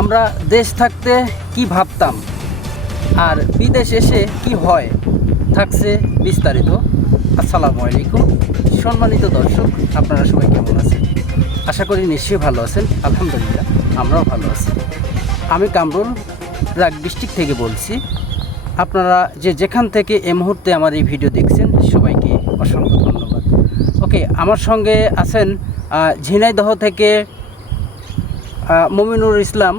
আমরা দেশ থাকতে কি ভাবতাম আর বিদেশ এসে কি হয় থাকছে বিস্তারিত। আসসালামু আলাইকুম সম্মানিত দর্শক, আপনারা সবাই কেমন আছেন? আশা করি নিশ্চয়ই ভালো আছেন। আলহামদুলিল্লাহ আমরাও ভালো আছি। আমি কামরুল রাগ ডিস্ট্রিক্ট থেকে বলছি। আপনারা যেখান থেকে এই মুহূর্তে আমার এই ভিডিও দেখছেন সবাইকে অসংখ্য ধন্যবাদ। ওকে, আমার সঙ্গে আছেন ঝিনাইদহ থেকে মমিনুর ইসলাম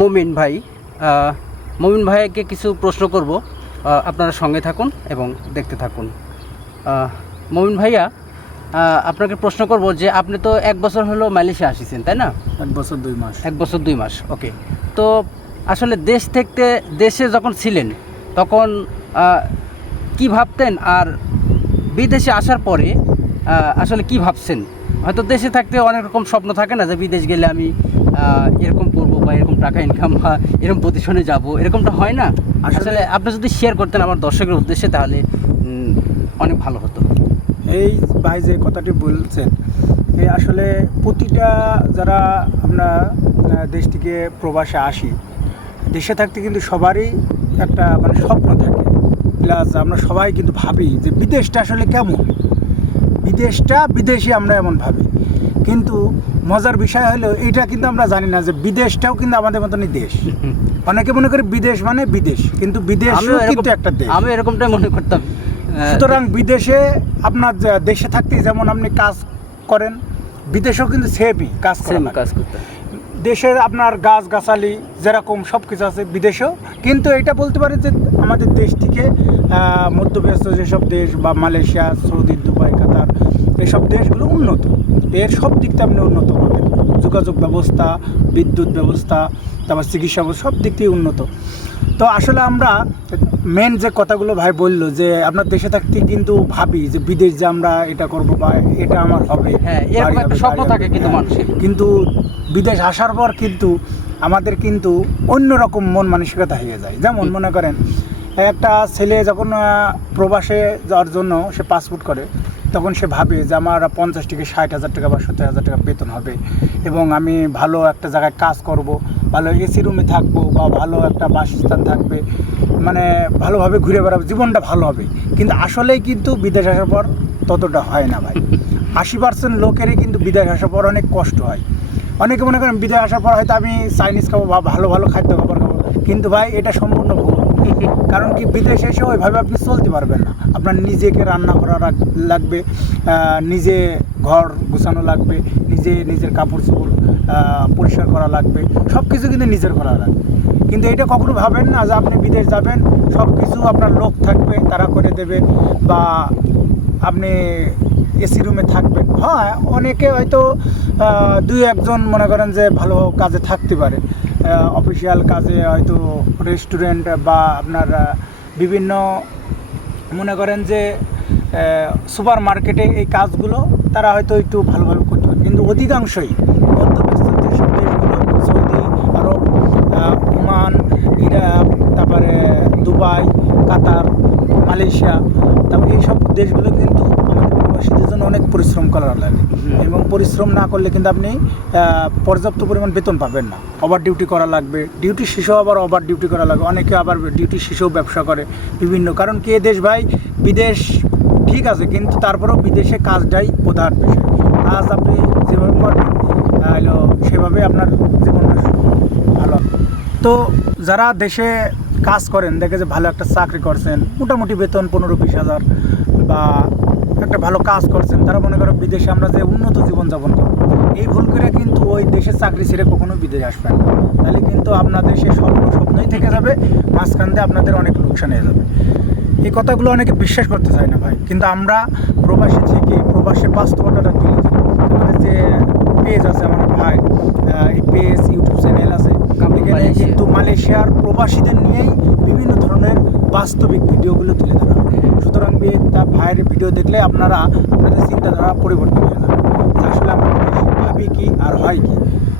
মমিন ভাই। মমিন ভাইকে কিছু প্রশ্ন করব, আপনারা সঙ্গে থাকুন এবং দেখতে থাকুন। মমিন ভাইয়া, আপনাকে প্রশ্ন করব যে আপনি তো 1 বছর হলো মালয়েশিয়া আসিছেন, তাই না? 1 বছর 2 মাস। 1 বছর 2 মাস। ওকে, তো আসলে দেশে যখন ছিলেন তখন কি ভাবতেন, আর বিদেশে আসার পরে আসলে কি ভাবছেন? হয়তো দেশে থাকতে অনেক রকম স্বপ্ন থাকে না, যে বিদেশ গেলে আমি এরকম করবো বা এরকম টাকা ইনকাম বা এরকম পজিশনে যাব, এরকমটা হয় না? আসলে আপনি যদি শেয়ার করতেন আমার দর্শকের উদ্দেশ্যে তাহলে অনেক ভালো হতো। এই ভাই যে কথাটি বলছেন, এই আসলে প্রতিটা যারা আমরা দেশ থেকে প্রবাসে আসি, দেশে থাকতে কিন্তু সবারই একটা স্বপ্ন থাকে। প্লাস আমরা সবাই কিন্তু ভাবি যে বিদেশটা আসলে কেমন, বিদেশি আমরা এমন ভাবি। কিন্তু মজার বিষয় হলো এইটা কিন্তু আমরা জানি না যে বিদেশটাও কিন্তু আমাদের মতনই দেশ। অনেকে মনে করে বিদেশ মানে বিদেশ, কিন্তু বিদেশও কিন্তু একটা দেশ। আমি এরকমটাই মনে করতাম। সুতরাং বিদেশে আপনার দেশে থাকতেই যেমন আপনি কাজ করেন, বিদেশেও কিন্তু সেমই কাজ করতে। দেশের আপনার গাছগাছালি যেরকম সব কিছু আছে বিদেশেও, কিন্তু এটা বলতে পারে যে আমাদের দেশ থেকে মধ্যপ্রাচ্য যেসব দেশ বা মালয়েশিয়া, সৌদি, দুবাই, কাতার, এইসব দেশগুলো উন্নত। এর সব দিক থেকে আপনি উন্নত পাবেন। যোগাযোগ ব্যবস্থা, বিদ্যুৎ ব্যবস্থা, তারপর চিকিৎসা ব্যবস্থা, সব দিক থেকে উন্নত। তো আসলে আমরা মেন যে কথাগুলো ভাই বললো যে আপনার দেশে থাকতে কিন্তু ভাবি যে বিদেশ যে আমরা এটা করবো বা এটা আমার হবে, এরকম একটা স্বপ্ন থাকে কিন্তু মানুষের। কিন্তু বিদেশ আসার পর কিন্তু আমাদের কিন্তু অন্যরকম মন মানসিকতা হয়ে যায়। যেমন মনে করেন একটা ছেলে যখন প্রবাসে যাওয়ার জন্য সে পাসপোর্ট করে, তখন সে ভাবে যে আমার 50 থেকে 60,000 টাকা বা 70,000 টাকা বেতন হবে এবং আমি ভালো একটা জায়গায় কাজ করব, ভালো এসি রুমে থাকবো বা ভালো একটা বাসস্থান থাকবে, ভালোভাবে ঘুরে বেড়াবো, জীবনটা ভালো হবে। কিন্তু আসলেই কিন্তু বিদেশ আসার পর ততটা হয় না ভাই। 80% লোকেরই কিন্তু বিদেশ আসার পর অনেক কষ্ট হয়। অনেকে মনে করেন বিদেশ আসার পর হয়তো আমি চাইনিজ খাবো বা ভালো ভালো খাদ্য খাবার খাবো, কিন্তু ভাই এটা সম্পূর্ণ ভুল। কারণ কি, বিদেশে এসে ওইভাবে আপনি চলতে পারবেন না। আপনার নিজেকে রান্না করা লাগবে, নিজে ঘর গুছানো লাগবে, নিজের কাপড় চোপড় পরিষ্কার করা লাগবে, সব কিছু কিন্তু নিজের করা লাগবে। কিন্তু এটা কখনো ভাবেন না যে আপনি বিদেশ যাবেন, সব কিছু আপনার লোক থাকবে, তারা করে দেবে, বা আপনি এসি রুমে থাকবেন। হ্যাঁ, অনেকে হয়তো 2-1 মনে করেন যে ভালো কাজে থাকতে পারে, অফিসিয়াল কাজে, হয়তো রেস্টুরেন্ট বা আপনার বিভিন্ন মনে করেন যে সুপার মার্কেটে এই কাজগুলো তারা হয়তো একটু ভালোভাবে করতে পারে। কিন্তু অধিকাংশই মধ্যপ্রাচ্যের যেসব দেশগুলো, সৌদি আরব, ওমান, ইরাক, তারপরে দুবাই, কাতার, মালয়েশিয়া, তারপর এইসব দেশগুলো কিন্তু আমাদের প্রবাসীদের জন্য অনেক পরিশ্রম করা লাগে, এবং পরিশ্রম না করলে কিন্তু আপনি পর্যাপ্ত পরিমাণ বেতন পাবেন না। ওভার ডিউটি করা লাগবে, ডিউটি শেষেও আবার ওভার ডিউটি করা লাগবে। অনেকে আবার ডিউটি শেষেও ব্যবসা করে বিভিন্ন। কারণ কি, দেশ ভাই, বিদেশ ঠিক আছে, কিন্তু তারপরেও বিদেশে কাজটাই প্রধান বিষয়। কাজ আপনি যেভাবে করবেন হলো সেভাবে আপনার জীবনটা ভালো। তো যারা দেশে কাজ করেন, দেখে যে ভালো একটা চাকরি করছেন, মোটামুটি বেতন 15-20 হাজার, বা একটা ভালো কাজ করছেন, তারা মনে করেন বিদেশে আমরা যে উন্নত জীবনযাপন করব, এই ভুল করে কিন্তু ওই দেশের চাকরি ছেড়ে কখনোই বিদেশে আসবেন না। তাহলে কিন্তু আপনাদের সে স্বপ্নই থেকে যাবে, মাঝখান দিয়ে আপনাদের অনেক লোকসান হয়ে যাবে। এই কথাগুলো অনেকে বিশ্বাস করতে চায় না ভাই, কিন্তু আমরা প্রবাসী থেকে প্রবাসের বাস্তবতাটা তুলে ধরি। আমাদের যে পেজ আছে আমার ভাই, এই পেজ, ইউটিউব চ্যানেল আছে, এখানে কিন্তু মালয়েশিয়ার প্রবাসীদের নিয়েই বিভিন্ন ধরনের বাস্তবিক ভিডিওগুলো তুলে ধরা হয়। সুতরাং তা ভাইয়ের ভিডিও দেখলে আপনাদের চিন্তাধারা পরিবর্তন হয়ে যাবে, আসলে আমরা ভাবি কি আর হয় কি।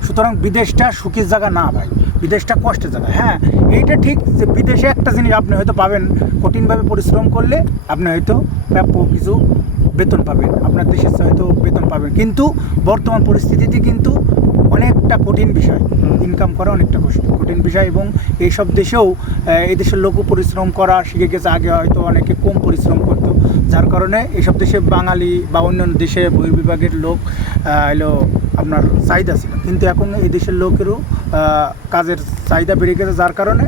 সুতরাং বিদেশটা সুখের জায়গা না ভাই, বিদেশটা কষ্টের জায়গা। হ্যাঁ, এইটা ঠিক যে বিদেশে একটা জিনিস আপনি হয়তো পাবেন, কঠিনভাবে পরিশ্রম করলে আপনি হয়তো প্রাপ্য কিছু বেতন পাবেন, আপনার দেশের হয়তো বেতন পাবেন, কিন্তু বর্তমান পরিস্থিতিতে কিন্তু অনেকটা কঠিন বিষয়, ইনকাম করা অনেকটা কঠিন বিষয়। এবং এইসব দেশেও এই দেশের লোকও পরিশ্রম করা শিখে গেছে। আগে হয়তো অনেকে কম পরিশ্রম করতো, যার কারণে এইসব দেশে বাঙালি বা অন্যান্য দেশে বহির্বিভাগের লোক হলো আপনার চাহিদা ছিল, কিন্তু এখন এই দেশের লোকেরও কাজের চাহিদা বেড়ে গেছে, যার কারণে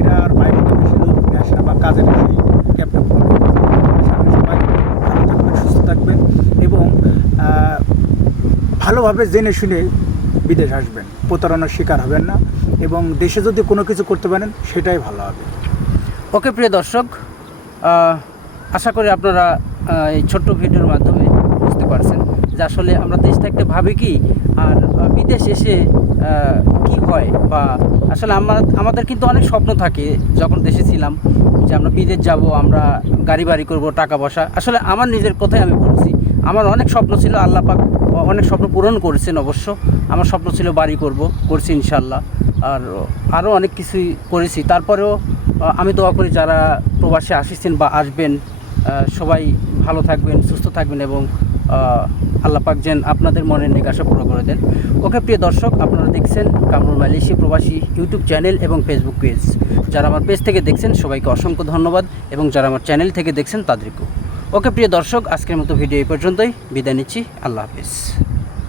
এরা আর বাইরে থেকে বেশি লোক নিয়ে আসে না বা কাজের সেই ক্যাবটা কমে গেছে। সবাই ভালো থাকবেন, সুস্থ থাকবেন এবং ভালোভাবে জেনে শুনে বিদেশ আসবেন, প্রতারণার শিকার হবেন না এবং দেশে যদি কোনো কিছু করতে পারেন সেটাই ভালো হবে। ওকে প্রিয় দর্শক, আশা করি আপনারা এই ছোট্ট ভিডিওর মাধ্যমে বুঝতে পারছেন যে আসলে আমরা দেশ থাকতে ভাবি কি আর বিদেশ এসে কি হয়, বা আসলে আমাদের কিন্তু অনেক স্বপ্ন থাকে যখন দেশে ছিলাম যে আমরা বিদেশ যাব, আমরা গাড়ি বাড়ি করব, টাকা পয়সা। আসলে আমার নিজের কথাই আমি বলছি, আমার অনেক স্বপ্ন ছিল, আল্লাহ পাক অনেক স্বপ্ন পূরণ করেছেন অবশ্য। আমার স্বপ্ন ছিল বাড়ি করব, করছি ইনশাল্লাহ, আর আরও অনেক কিছুই করেছি। তারপরেও আমি দোয়া করি যারা প্রবাসে আসছেন বা আসবেন সবাই ভালো থাকবেন, সুস্থ থাকবেন এবং আল্লাহ পাক যেন আপনাদের মনের নিগাসা পুরো করে দেন। ওকে প্রিয় দর্শক, আপনারা দেখছেন কামরুল মালয়েশিয়া প্রবাসী ইউটিউব চ্যানেল এবং ফেসবুক পেজ। যারা আমার পেজ থেকে দেখছেন সবাইকে অসংখ্য ধন্যবাদ এবং যারা আমার চ্যানেল থেকে দেখছেন তাদেরকেও। ওকে প্রিয় দর্শক, আজকের মতো ভিডিও এই পর্যন্তই, বিদায় নিচ্ছি। আল্লাহ হাফিজ।